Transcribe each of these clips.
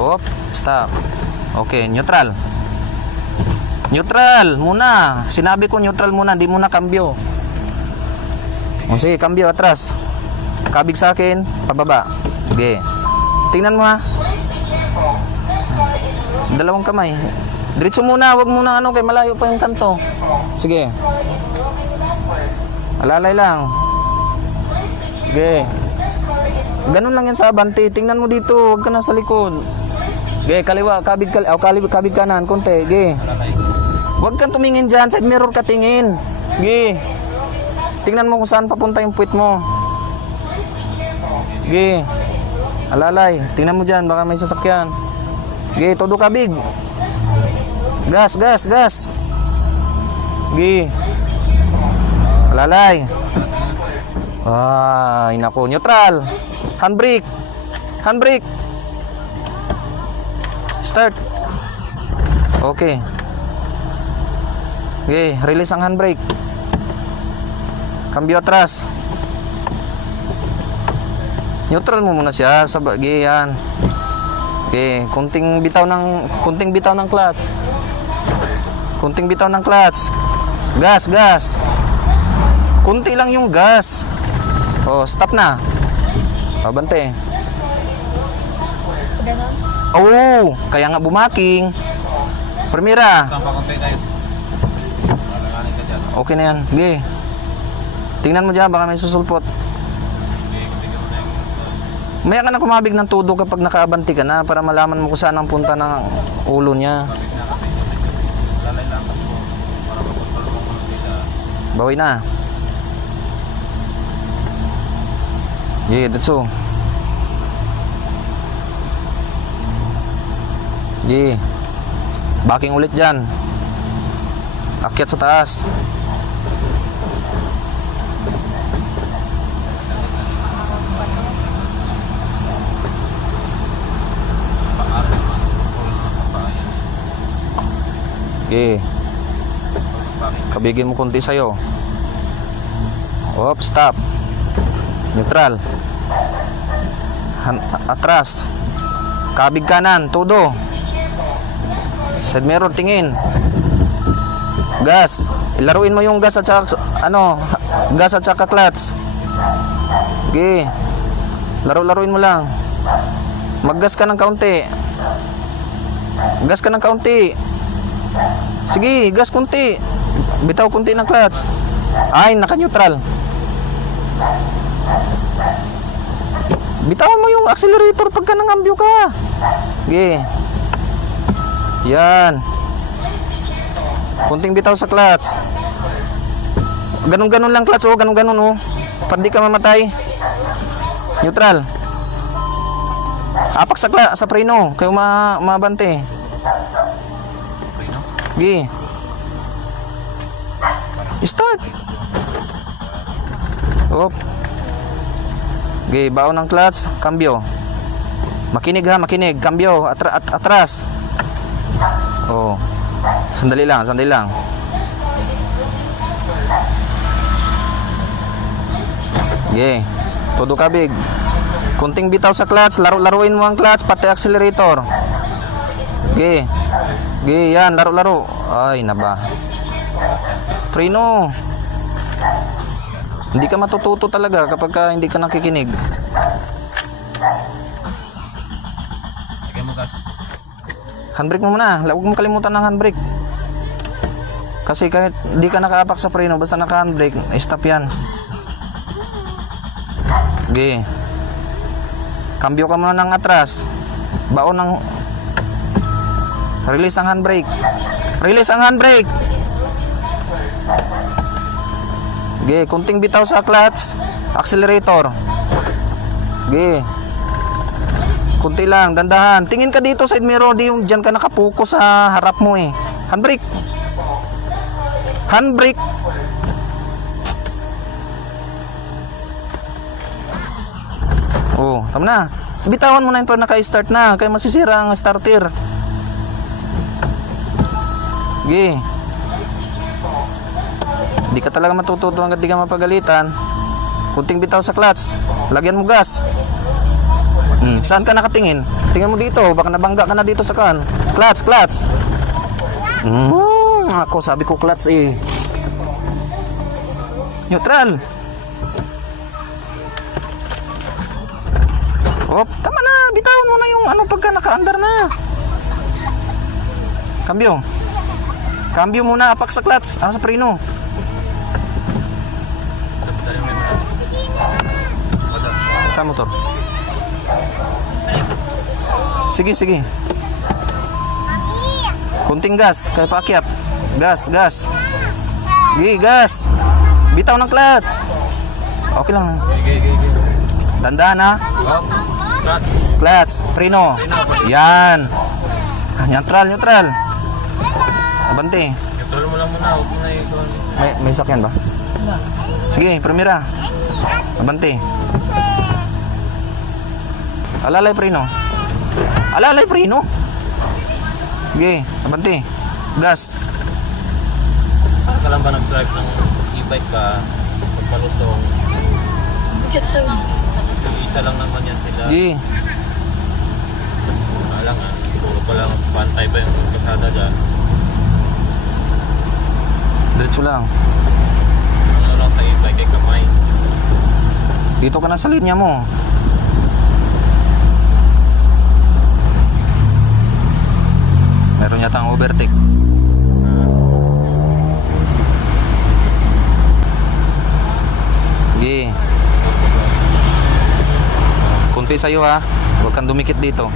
Op, stop. Okay, neutral. Neutral muna. Sinabi ko neutral muna, di muna kambyo. O sige, kambyo atras. Kabig sa akin, pababa. Okay. Tingnan mo ha. Dalawang kamay. Diretso muna, wag muna ano, kay malayo pa yung kanto. Sige. Alalay lang. Sige. Ganun lang yan sa abante. Tingnan mo dito, wag ka na sa likod. Sige, kaliwa, kabig kanan, konti. Sige. Wag kang tumingin dyan, side mirror ka tingin. Sige. Tingnan mo kung saan papunta yung puwit mo. Sige. Alalay, tingnan mo dyan, baka may sasakyan. Sige, todo kabig. Gas. Sige. Alalay. Ay, naku, neutral. Handbrake. Start. Okay. Okay, release ang handbrake. Kambyo atras. Neutral mo muna siya sa bagay yan. Okay, kunting bitaw ng clutch. Kunting bitaw ng clutch. Gas. Kunti lang yung gas. Oh, stop na. Pabante. Oh, kaya nga bumaking. Primera. Okay na yan. Sige. Tingnan mo dyan, baka may susulpot. Maya ka na kumabig ng todo kapag nakaabanti ka na para malaman mo kung saan ang punta ng ulo niya. Bawi na. Yeah, that's all. Yeah. Backing ulit dyan. Akyat sa taas. Okay. Kabigin mo konti sa'yo. Op, stop. Neutral. Atras. Kabig kanan, todo. Side mirror, tingin. Gas. Ilaruin mo yung gas at saka, gas at saka clutch. Okay. Laruin mo lang. Maggas ka ng kaunti. Sige, gas kunti. Bitaw kunti ng clutch. Ay, naka-neutral. Bitawan mo yung accelerator pagka nangambyo ka. Sige. Yan. Kunting bitaw sa clutch. Ganun-ganun lang clutch, ganun-ganun para di ka mamatay. Neutral. Apak sa preno, kayo mabante. Sige. Start. Op. Okay, baon ng clutch, cambio. Makinig, cambio, atras. Oh. Sandali lang. Okay. Todo kabig. Kunting bitaw sa clutch, laruin mo ang clutch pati accelerator. Okay. Okay, yan, laro. Ay, naba. Preno. Hindi ka matututo talaga kapag hindi ka nakikinig. Handbrake mo muna. Huwag mo kalimutan ng handbrake. Kasi kahit hindi ka nakaapak sa preno, basta naka-handbrake, stop yan. Okay. Kambyo ka muna ng atras. Baon ng... Release ang handbrake. Okay, kunting bitaw sa clutch, accelerator. Okay. Kunti lang, dandahan. Tingin ka dito side mirror, di yung dyan ka nakapokus sa harap mo eh. Handbrake. Oh, tama na. Bitawan mo na yun pag naka-start na, kaya masisira ang starter. Okay. Di ka talaga matututo hanggang di ka mapagalitan. Kunting bitaw sa clutch. Lagyan mo gas. Saan ka nakatingin? Tingnan mo dito, baka nabangga ka na dito sa kan. Clutch, clutch. Ako sabi ko clutch eh. Neutral. Oh, tama na. Bitawan mo na yung ano pagka naka-under na. Cambio. Cambio muna, apak sa clutch. Sa preno. Sa motor. Sige, sige. Kunting gas, kaya paakyat. Gas, gas. Sige, gas. Bitaw ng clutch. Okay lang. Tandaan ha. Clutch. Clutch, preno. Yan. Neutral, neutral. Abante. Neutral mo lang muna, huwag mo na ikon. May sakyan ba? Sige, primera. Abante. Alalay preno. Alalay preno. Sige, abante. Gas. Para ka lang ba nag-drive ng e-bike ka, pagpalutong, isa lang naman yan sila. Sige. Alang puro pa lang, pantay pa yung kasada dyan. Diretso lang. Ano lang sa e-bike ay kamay. Dito ka na sa linya mo. Meron yata ang overtake. Sige. Kunti sa'yo ha. Huwag kang dumikit dito.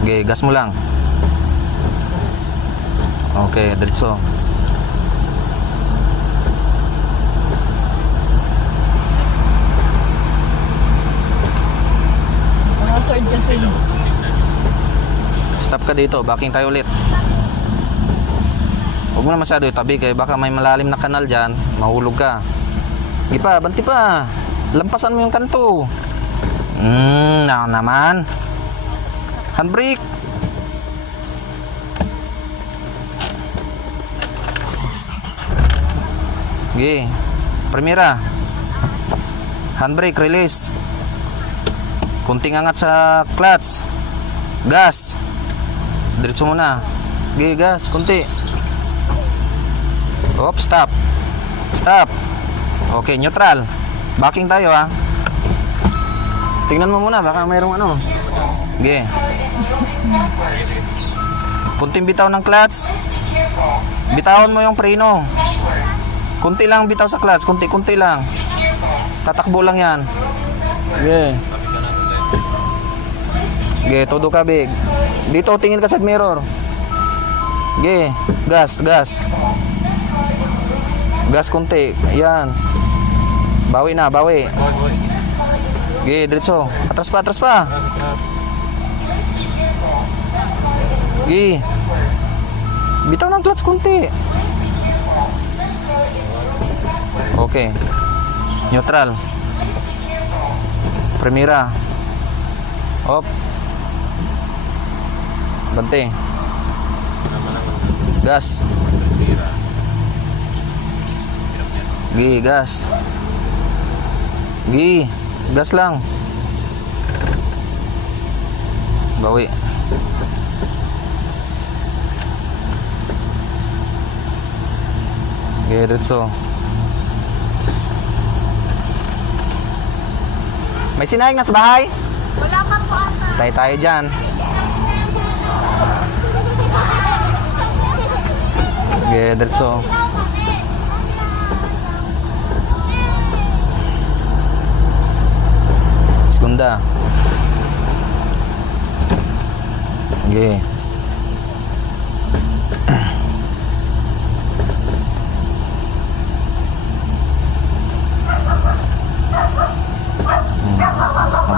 Okay, gas mo lang. Okay, diretso. Sword kasi. Stop ka dito, backing tayo ulit. Huwag mo na masyado itabi kaya baka may malalim na kanal dyan, mahulog ka. Hindi pa, banti pa. Lampasan mo yung kanto. Na naman. Handbrake. Okay. Primera. Handbrake, release. Kunting angat sa clutch. Gas. Diretso muna. Okay, gas, kunti. Op, stop. Stop. Okay, neutral. Backing tayo ha. Tingnan mo muna, baka mayroong ano. Okay. Kunting bitaw ng clutch. Bitawan mo yung preno. Kunti lang bitaw sa clutch, kunti lang. Tatakbo lang yan. Okay. Okay, todo ka big. Dito tingin ka sa mirror. Okay, gas, gas. Gas kunti. Ayan. Bawi na, bawi. Okay, diretso. Atras pa, atras pa. Okay. Bitaw ng clutch kunti. Okay. Neutral. Primera. Op. Bante. Gas. Gi, gas. Gi, gas lang. Bawi. Gi, diretso. May sinayang na sa bahay? Wala pa po ata. Tayo dyan. Gi, diretso. Segunda. Okay.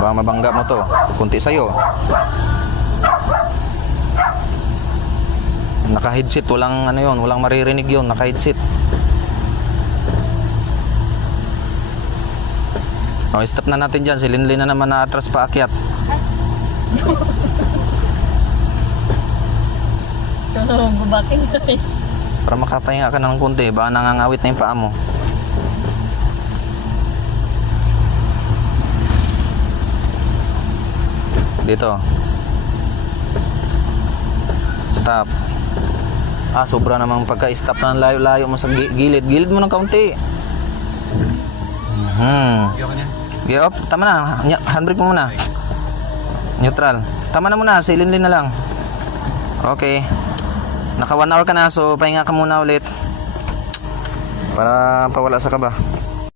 Mabangga mo to. Kunti sa'yo. Naka-headset. Walang ano yun. Walang maririnig yun. Naka-headset. O, stop na natin dyan. Si Linlin na naman na atras pa akyat. Gubaking na eh. Para makapahinga ka ng konti, baka nangangawit na yung paa mo. Dito. Stop. Sobra namang pagka-stop na layo-layo mo sa gilid. Gilid mo ng kaunti. Hindi ako niyan. Okay, op, tama na. Handbrake mo muna. Neutral. Tama na muna, silin-lin na lang. Okay. Naka 1 hour ka na, so pahinga ka muna ulit. Para pawala sa kaba.